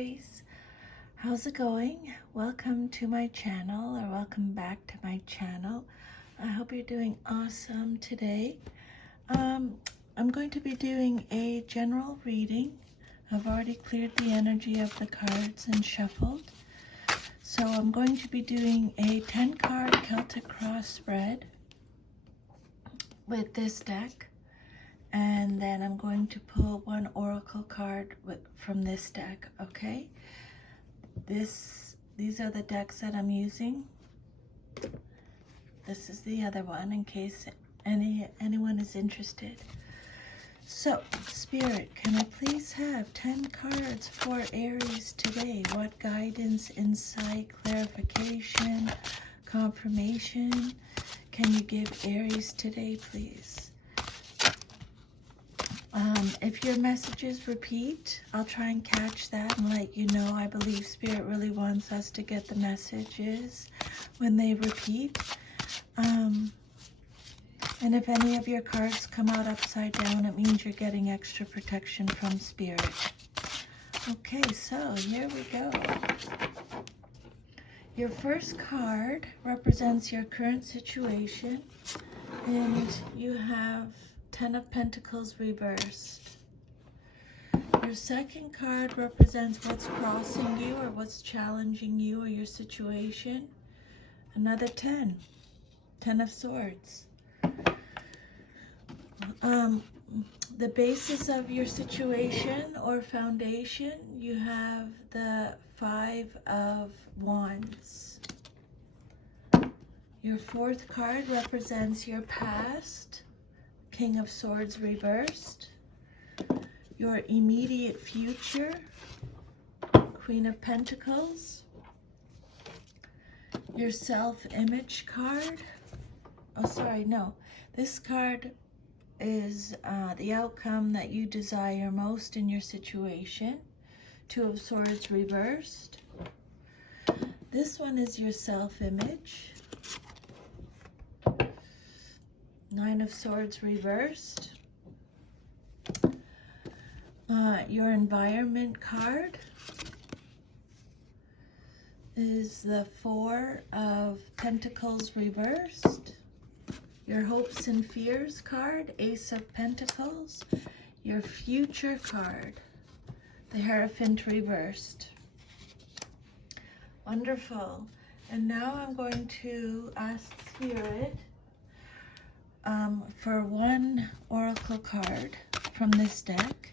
Aries. How's it going? Welcome to my channel, or welcome back to my channel. I hope you're doing awesome today. I'm going to be doing a general reading. I've already cleared the energy of the cards and shuffled. So I'm going to be doing a 10-card Celtic cross spread with this deck. And then I'm going to pull one oracle card from this deck, okay? These are the decks that I'm using. This is the other one in case anyone is interested. So, Spirit, can I please have 10 cards for Aries today? What guidance, insight, clarification, confirmation can you give Aries today, please? If your messages repeat, I'll try and catch that and let you know. I believe Spirit really wants us to get the messages when they repeat. And if any of your cards come out upside down, it means you're getting extra protection from Spirit. Okay, so here we go. Your first card represents your current situation, and you have 10 of Pentacles reversed. Your second card represents what's crossing you or what's challenging you or your situation. Another 10 of Swords. The basis of your situation or foundation, you have the 5 of Wands. Your fourth card represents your past. King of Swords reversed. Your immediate future, Queen of Pentacles. Your self-image card. Oh, sorry, no. This card is the outcome that you desire most in your situation. 2 of Swords reversed. This one is your self-image. 9 of Swords reversed. Your environment card is the 4 of Pentacles reversed. Your hopes and fears card, Ace of Pentacles. Your future card, the Hierophant reversed. Wonderful. And now I'm going to ask Spirit for one oracle card from this deck.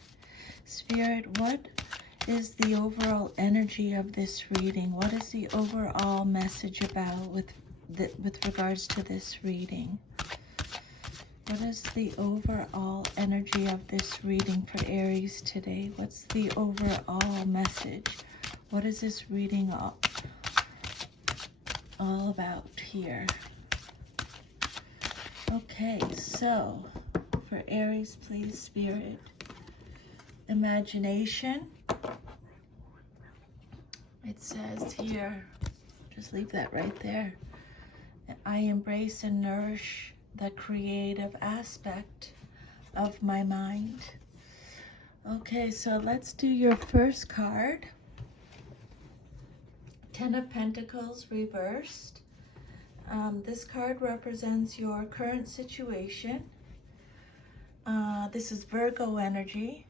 Spirit, what is the overall energy of this reading? What is the overall message about with regards to this reading? What is the overall energy of this reading for Aries today? What's the overall message? What is this reading all about here? Okay, so for Aries, please, Spirit. Imagination. It says here, just leave that right there. I embrace and nourish the creative aspect of my mind. Okay, so let's do your first card. 10 of Pentacles reversed. This card represents your current situation. This is Virgo energy.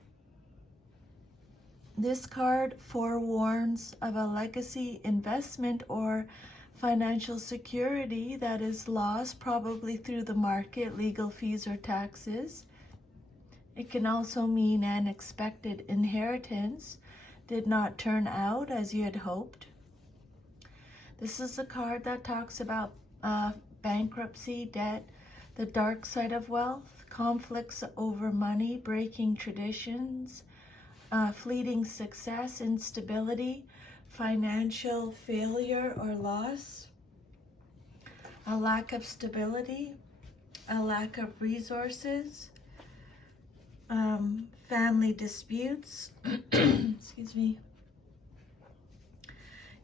This card forewarns of a legacy investment or financial security that is lost, probably through the market, legal fees, or taxes. It can also mean an expected inheritance did not turn out as you had hoped. This is a card that talks about bankruptcy, debt, the dark side of wealth, conflicts over money, breaking traditions, fleeting success, instability, financial failure or loss, a lack of stability, a lack of resources, family disputes, excuse me.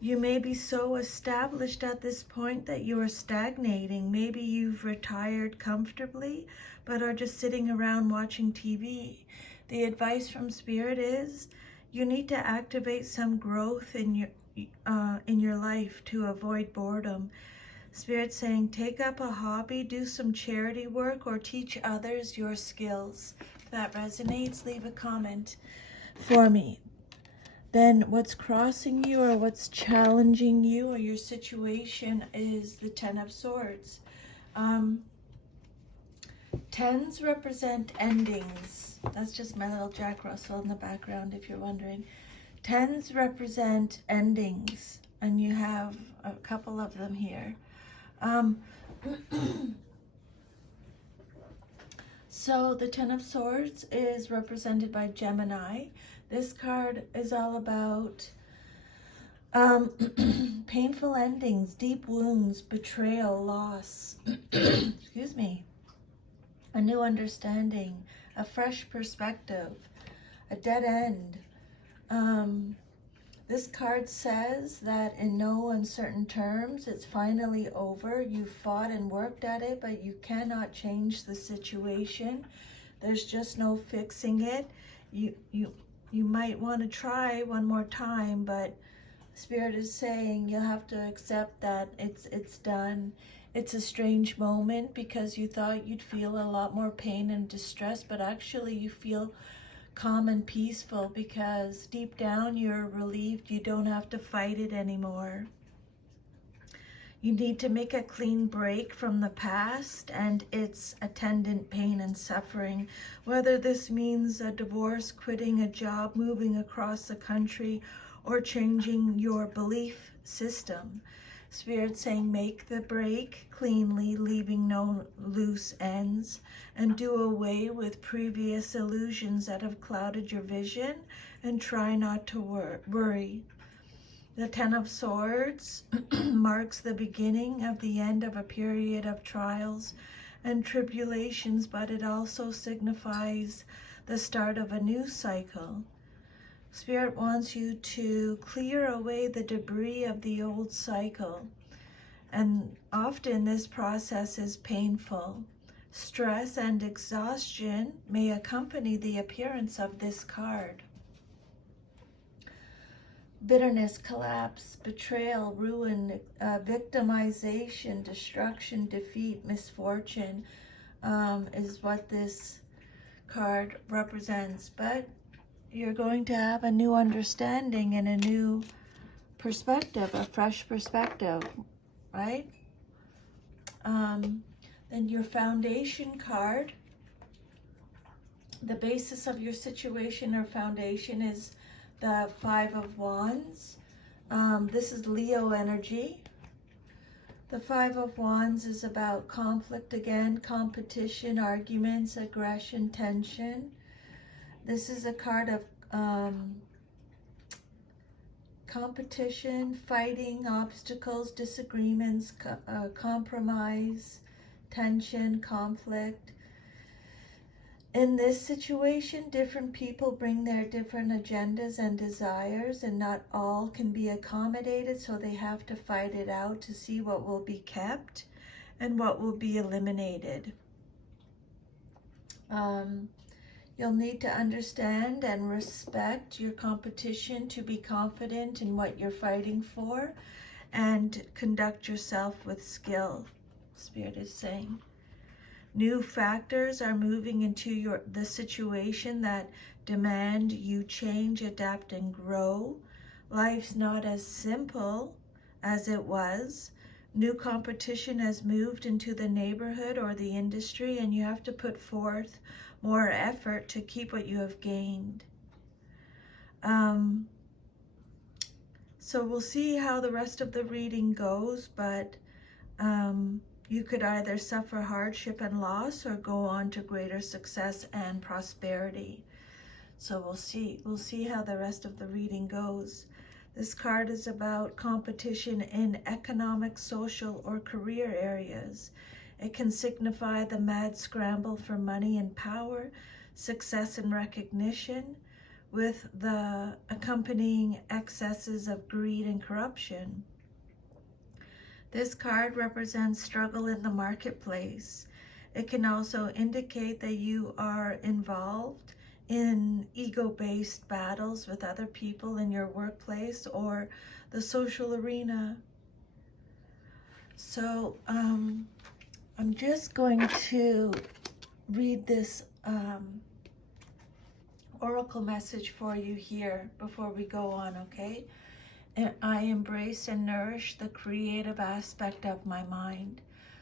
You may be so established at this point that you are stagnating. Maybe you've retired comfortably, but are just sitting around watching TV. The advice from Spirit is You need to activate some growth in your life to avoid boredom. Spirit's saying take up a hobby, do some charity work, or teach others your skills. If that resonates, leave a comment for me. Then what's crossing you or what's challenging you or your situation is the Ten of Swords. Tens represent endings. That's just my little Jack Russell in the background if you're wondering. Tens represent endings, and you have a couple of them here. So the Ten of Swords is represented by Gemini. This card is all about painful endings, deep wounds, betrayal, loss, excuse me, a new understanding, a fresh perspective, a dead end. This card says that in no uncertain terms, it's finally over. You fought and worked at it, but you cannot change the situation. There's just no fixing it. You might want to try one more time, but Spirit is saying you'll have to accept that it's done. It's a strange moment because you thought you'd feel a lot more pain and distress, but actually you feel calm and peaceful because deep down you're relieved you don't have to fight it anymore. You need to make a clean break from the past and its attendant pain and suffering, whether this means a divorce, quitting a job, moving across the country, or changing your belief system. Spirit saying make the break cleanly, leaving no loose ends, and do away with previous illusions that have clouded your vision, and try not to worry. The Ten of Swords marks the beginning of the end of a period of trials and tribulations, but it also signifies the start of a new cycle. Spirit wants you to clear away the debris of the old cycle, and often this process is painful. Stress and exhaustion may accompany the appearance of this card. Bitterness, collapse, betrayal, ruin, victimization, destruction, defeat, misfortune is what this card represents. But you're going to have a new understanding and a new perspective, a fresh perspective, right? Then your foundation card, the basis of your situation or foundation is the Five of Wands. This is Leo energy. The Five of Wands is about conflict again, competition, arguments, aggression, tension. This is a card of competition, fighting, obstacles, disagreements, compromise, tension, conflict. In this situation, different people bring their different agendas and desires, and not all can be accommodated, so they have to fight it out to see what will be kept and what will be eliminated. You'll need to understand and respect your competition to be confident in what you're fighting for and conduct yourself with skill, Spirit is saying. New factors are moving into the situation that demand you change, adapt, and grow. Life's not as simple as it was. New competition has moved into the neighborhood or the industry, and you have to put forth more effort to keep what you have gained. So we'll see how the rest of the reading goes, but you could either suffer hardship and loss or go on to greater success and prosperity. So we'll see. We'll see how the rest of the reading goes. This card is about competition in economic, social, or career areas. It can signify the mad scramble for money and power, success and recognition, with the accompanying excesses of greed and corruption. This card represents struggle in the marketplace. It can also indicate that you are involved in ego-based battles with other people in your workplace or the social arena. So I'm just going to read this oracle message for you here before we go on, okay? And I embrace and nourish the creative aspect of my mind.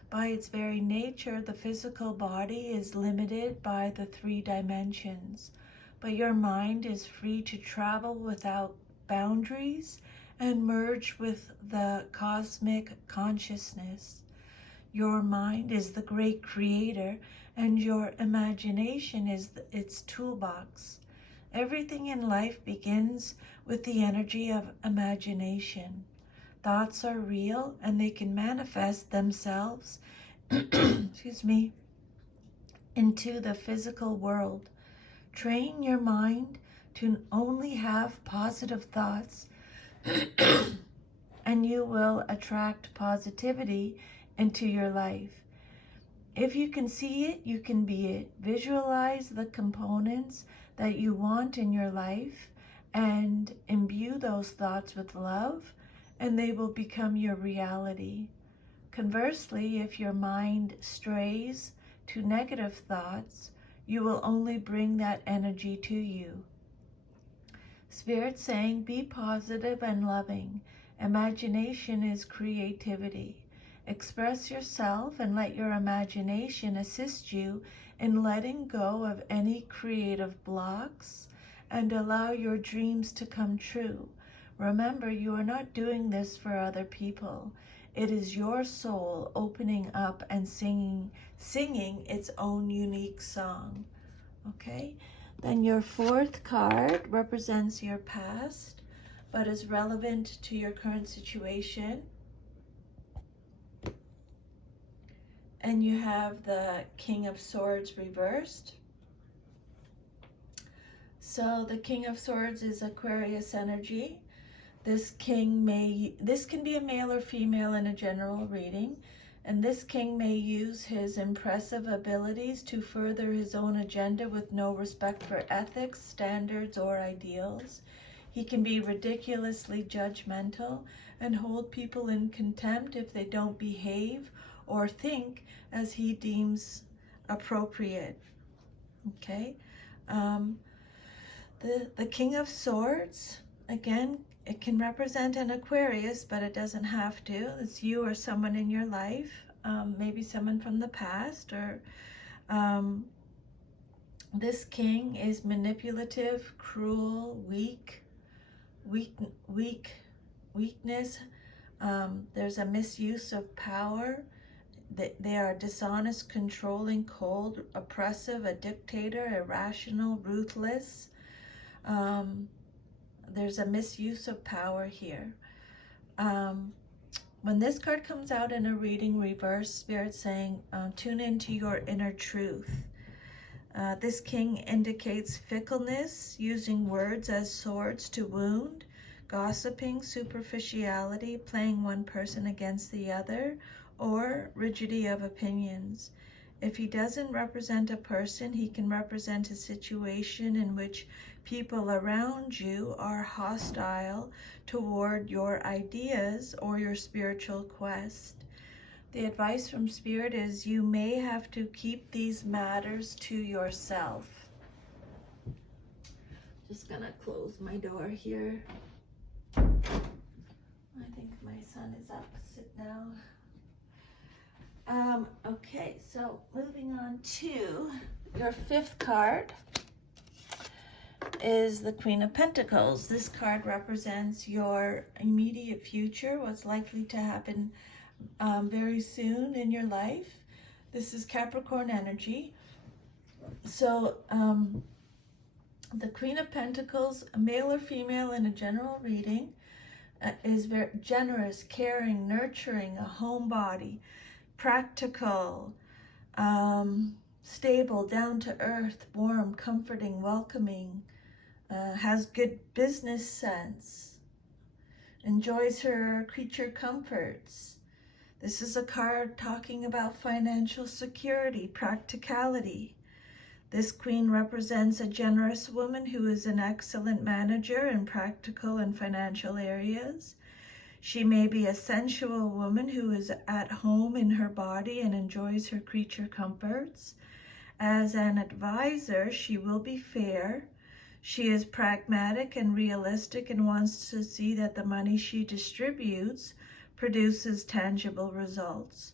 By its very nature, the physical body is limited by the 3 dimensions, but your mind is free to travel without boundaries and merge with the cosmic consciousness. Your mind is the great creator, and your imagination is its toolbox. Everything in life begins with the energy of imagination. Thoughts are real, and they can manifest themselves excuse me, into the physical world. Train your mind to only have positive thoughts and you will attract positivity into your life. If you can see it, you can be it. Visualize the components that you want in your life and imbue those thoughts with love, and they will become your reality. Conversely, if your mind strays to negative thoughts, you will only bring that energy to you. Spirit saying, be positive and loving. Imagination is creativity. Express yourself and let your imagination assist you in letting go of any creative blocks and allow your dreams to come true. Remember, you are not doing this for other people. It is your soul opening up and singing its own unique song. Okay? Then your 4th card represents your past, but is relevant to your current situation. And you have the King of Swords reversed. So the King of Swords is Aquarius energy. This can be a male or female in a general reading, and this king may use his impressive abilities to further his own agenda with no respect for ethics, standards, or ideals. He can be ridiculously judgmental and hold people in contempt if they don't behave or think as he deems appropriate. Okay? The King of Swords, again, it can represent an Aquarius, but it doesn't have to. It's you or someone in your life, maybe someone from the past, or this king is manipulative, cruel, weakness. There's a misuse of power. They are dishonest, controlling, cold, oppressive, a dictator, irrational, ruthless. There's a misuse of power here. When this card comes out in a reading reverse, Spirit saying, tune into your inner truth. This king indicates fickleness, using words as swords to wound, gossiping, superficiality, playing one person against the other, or rigidity of opinions. If he doesn't represent a person, he can represent a situation in which people around you are hostile toward your ideas or your spiritual quest. The advice from Spirit is you may have to keep these matters to yourself. Just gonna close my door here. I think my son is up. Sit down. Okay, so moving on to your 5th card is the Queen of Pentacles. This card represents your immediate future, what's likely to happen very soon in your life. This is Capricorn energy. So the Queen of Pentacles, male or female in a general reading, is very generous, caring, nurturing, a homebody, practical, stable, down to earth, warm, comforting, welcoming, has good business sense, enjoys her creature comforts. This is a card talking about financial security, practicality. This queen represents a generous woman who is an excellent manager in practical and financial areas. She may be a sensual woman who is at home in her body and enjoys her creature comforts. As an advisor, she will be fair. She is pragmatic and realistic and wants to see that the money she distributes produces tangible results.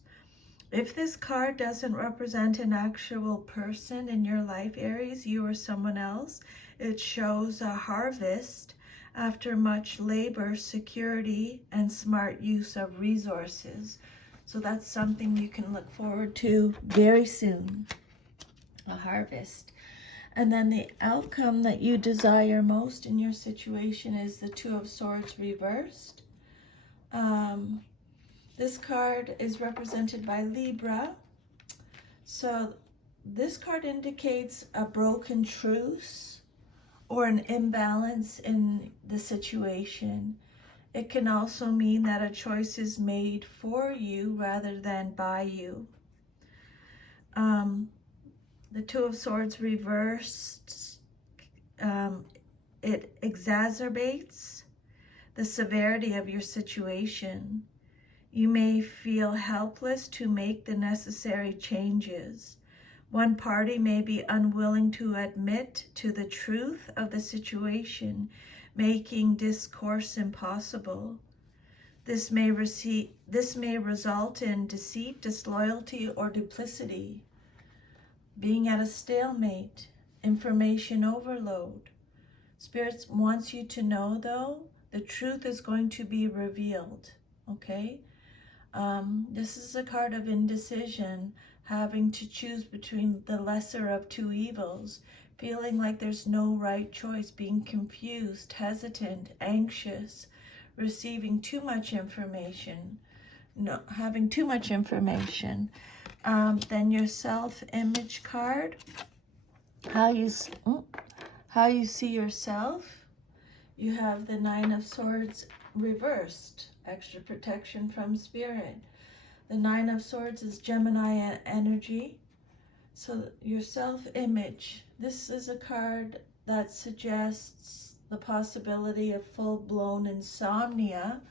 If this card doesn't represent an actual person in your life, Aries, you or someone else, it shows a harvest after much labor, security, and smart use of resources. So that's something you can look forward to very soon, a harvest. And then the outcome that you desire most in your situation is the Two of Swords reversed. This card is represented by Libra. So this card indicates a broken truce or an imbalance in the situation. It can also mean that a choice is made for you rather than by you. The Two of Swords reversed, it exacerbates the severity of your situation. You may feel helpless to make the necessary changes. One party may be unwilling to admit to the truth of the situation, making discourse impossible. This may result in deceit, disloyalty, or duplicity. Being at a stalemate, information overload. Spirit wants you to know, though, the truth is going to be revealed, okay? This is a card of indecision, having to choose between the lesser of two evils, feeling like there's no right choice, being confused, hesitant, anxious, receiving too much information, having too much information. Then your self-image card, how you see yourself. You have the Nine of Swords reversed, extra protection from Spirit. The Nine of Swords is Gemini energy. So your self-image, this is a card that suggests the possibility of full-blown insomnia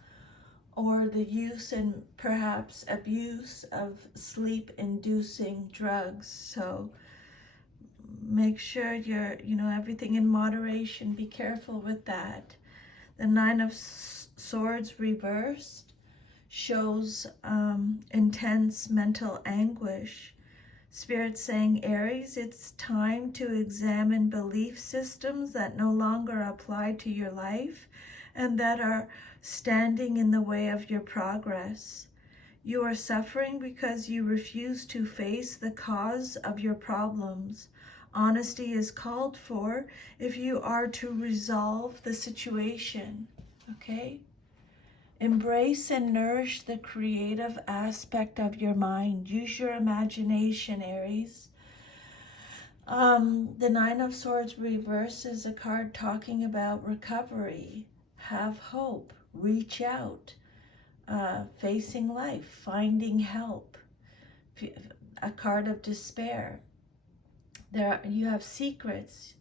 or the use and perhaps abuse of sleep-inducing drugs. So make sure you're, everything in moderation. Be careful with that. The Nine of Swords reversed shows intense mental anguish. Spirit saying, Aries, it's time to examine belief systems that no longer apply to your life and that are standing in the way of your progress. You are suffering because you refuse to face the cause of your problems. Honesty is called for if you are to resolve the situation, okay? Embrace and nourish the creative aspect of your mind. Use your imagination, Aries. The Nine of Swords reverse is a card talking about recovery. Have hope. Reach out. Facing life. Finding help. A card of despair. You have secrets.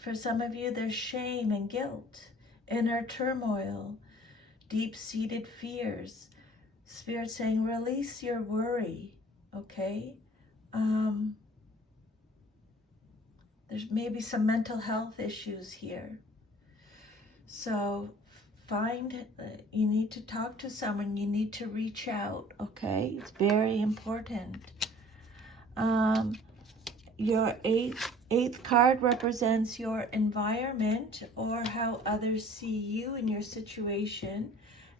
For some of you, there's shame and guilt, inner turmoil, deep-seated fears. Spirit saying, release your worry, okay? There's maybe some mental health issues here. So you need to talk to someone. You need to reach out, okay? It's very important. Your eighth card represents your environment or how others see you in your situation.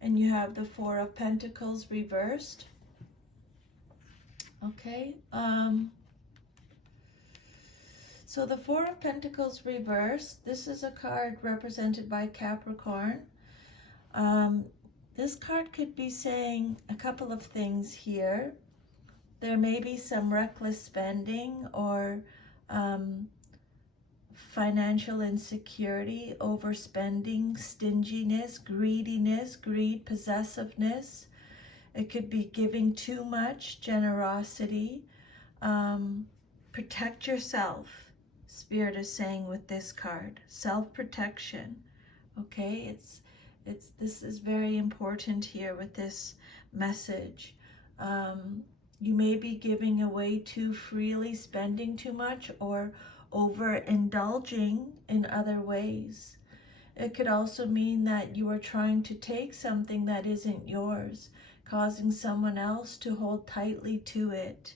And you have the Four of Pentacles reversed. Okay. So the Four of Pentacles reversed, this is a card represented by Capricorn. This card could be saying a couple of things here. There may be some reckless spending or financial insecurity, overspending, stinginess, greediness, greed, possessiveness. It could be giving too much, generosity. Protect yourself. Spirit is saying with this card, self-protection. Okay, this is very important here with this message. You may be giving away too freely, spending too much, or overindulging in other ways. It could also mean that you are trying to take something that isn't yours, causing someone else to hold tightly to it.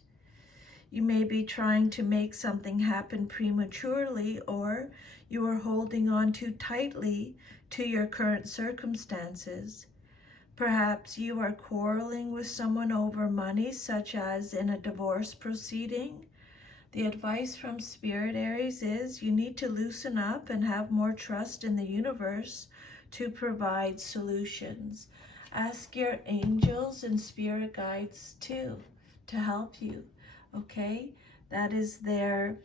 You may be trying to make something happen prematurely, or you are holding on too tightly to your current circumstances. Perhaps you are quarreling with someone over money, such as in a divorce proceeding. The advice from Spirit, Aries, is you need to loosen up and have more trust in the universe to provide solutions. Ask your angels and spirit guides too to help you. Okay, that's their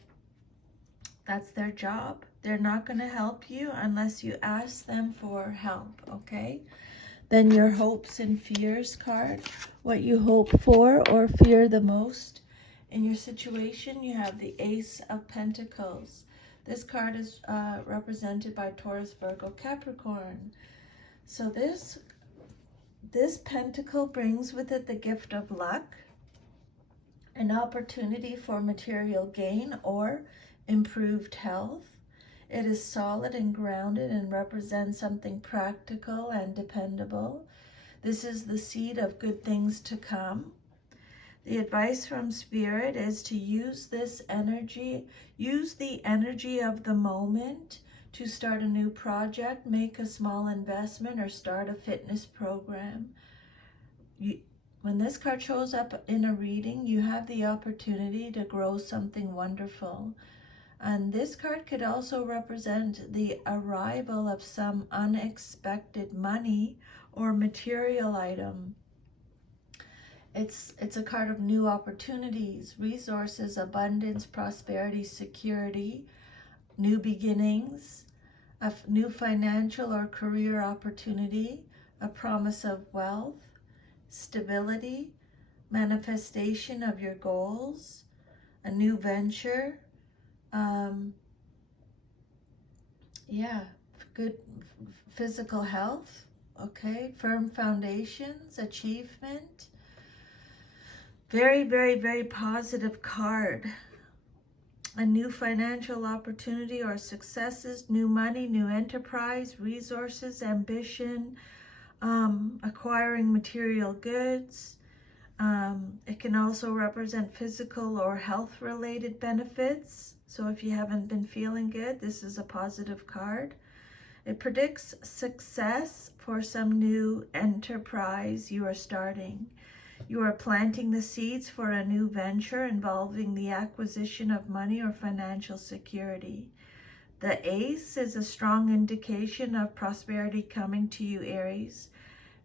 job. They're not going to help you unless you ask them for help. Okay, then your hopes and fears card, what you hope for or fear the most in your situation. You have the Ace of Pentacles. This card is represented by Taurus, Virgo, Capricorn. So this pentacle brings with it the gift of luck, an opportunity for material gain or improved health. It is solid and grounded and represents something practical and dependable. This is the seed of good things to come. The advice from Spirit is to use this energy, use the energy of the moment to start a new project, make a small investment, or start a fitness program. When this card shows up in a reading, you have the opportunity to grow something wonderful. And this card could also represent the arrival of some unexpected money or material item. It's a card of new opportunities, resources, abundance, prosperity, security, new beginnings, a new financial or career opportunity, a promise of wealth, stability, manifestation of your goals, a new venture, good physical health, okay, firm foundations, achievement. Very, very, very positive card. A new financial opportunity or successes, new money, new enterprise, resources, ambition, acquiring material goods. It can also represent physical or health-related benefits. So if you haven't been feeling good, this is a positive card. It predicts success for some new enterprise you are starting. You are planting the seeds for a new venture involving the acquisition of money or financial security. The Ace is a strong indication of prosperity coming to you, Aries.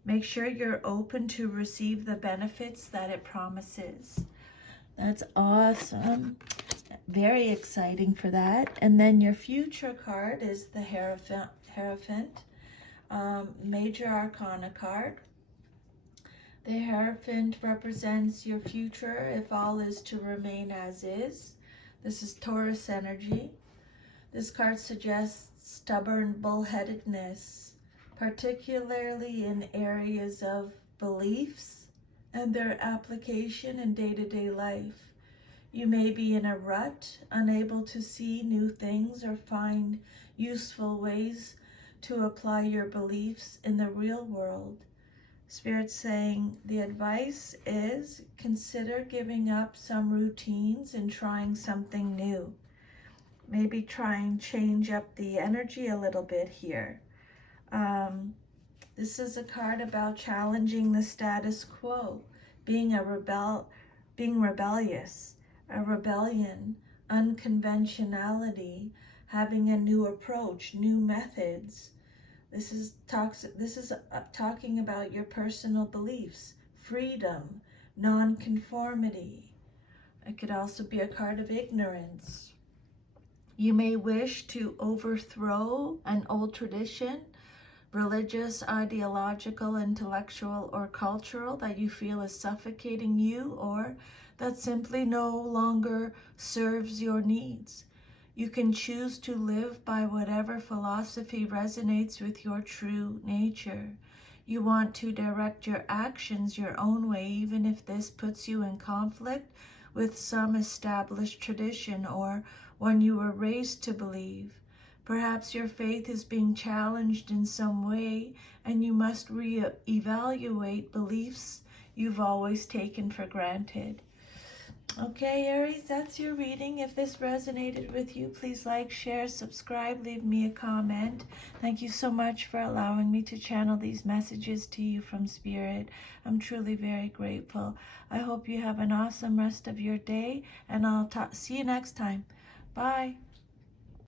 Make sure you're open to receive the benefits that it promises. That's awesome. Very exciting for that. And then your future card is the Hierophant, Major Arcana card. The Hierophant represents your future if all is to remain as is. This is Taurus energy. This card suggests stubborn bullheadedness, particularly in areas of beliefs and their application in day-to-day life. You may be in a rut, unable to see new things or find useful ways to apply your beliefs in the real world. Spirit's saying the advice is consider giving up some routines and trying something new. Maybe try and change up the energy a little bit here. This is a card about challenging the status quo, being rebellious, a rebellion, unconventionality, having a new approach, new methods. This is talking about your personal beliefs, freedom, non-conformity. It could also be a card of ignorance. You may wish to overthrow an old tradition, religious, ideological, intellectual, or cultural that you feel is suffocating you or that simply no longer serves your needs. You can choose to live by whatever philosophy resonates with your true nature. You want to direct your actions your own way, even if this puts you in conflict with some established tradition or one you were raised to believe. Perhaps your faith is being challenged in some way, and you must re-evaluate beliefs you've always taken for granted. Okay, Aries, that's your reading. If this resonated with you, please like, share, subscribe, leave me a comment. Thank you so much for allowing me to channel these messages to you from Spirit. I'm truly very grateful. I hope you have an awesome rest of your day, and I'll see you next time. Bye.